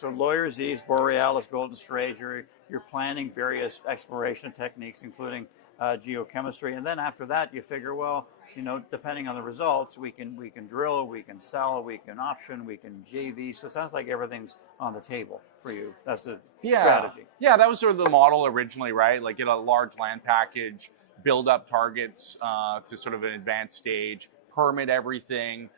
So lawyers east, borealis, golden striates, you're planning various exploration techniques, including geochemistry, and then after that you figure, well, depending on the results, we can drill, we can sell, we can option, we can JV. So it sounds like everything's on the table for you. That's the strategy. Yeah, that was sort of the model originally, right? Like get a large land package, build up targets to sort of an advanced stage, permit everything,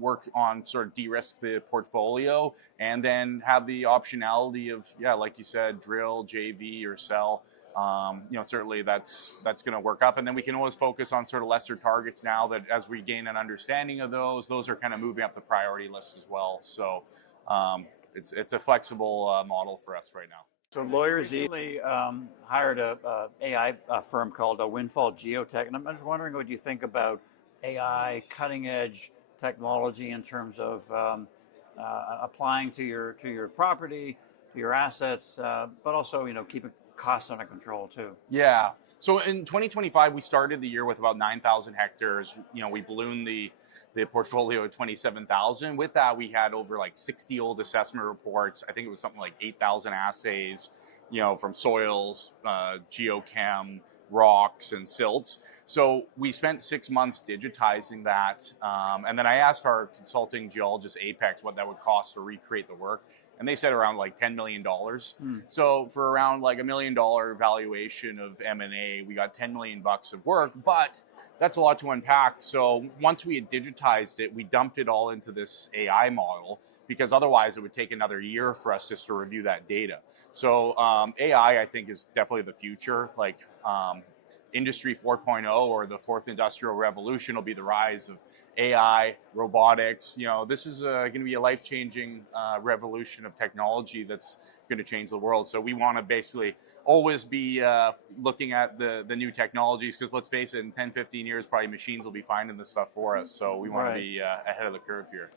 work on sort of de-risk the portfolio, and then have the optionality of, yeah, like you said, drill, JV, or sell. Certainly that's going to work up, and then we can always focus on sort of lesser targets now that as we gain an understanding of those are kind of moving up the priority list as well. So it's a flexible model for us right now. So lawyers recently hired a AI firm called Windfall Geotech, and I'm just wondering what you think about AI, cutting edge technology in terms of applying to your property, to your assets, but also keeping costs under control too. Yeah. So in 2025, we started the year with about 9,000 hectares. We ballooned the portfolio at 27,000. With that, we had over like 60 old assessment reports. I think it was something like 8,000 assays, from soils, geochem, rocks, and silts. So we spent 6 months digitizing that. And then I asked our consulting geologist, Apex, what that would cost to recreate the work. And they said around like $10 million. So for around like $1 million valuation of M&A, we got $10 million of work, but that's a lot to unpack. So once we had digitized it, we dumped it all into this AI model, because otherwise it would take another year for us just to review that data. So AI, I think, is definitely the future. Like Industry 4.0 or the fourth industrial revolution will be the rise of AI, robotics. This is going to be a life-changing revolution of technology that's going to change the world. So we want to basically always be looking at the new technologies, because let's face it, in 10, 15 years, probably machines will be finding this stuff for us. So we want to be ahead of the curve here.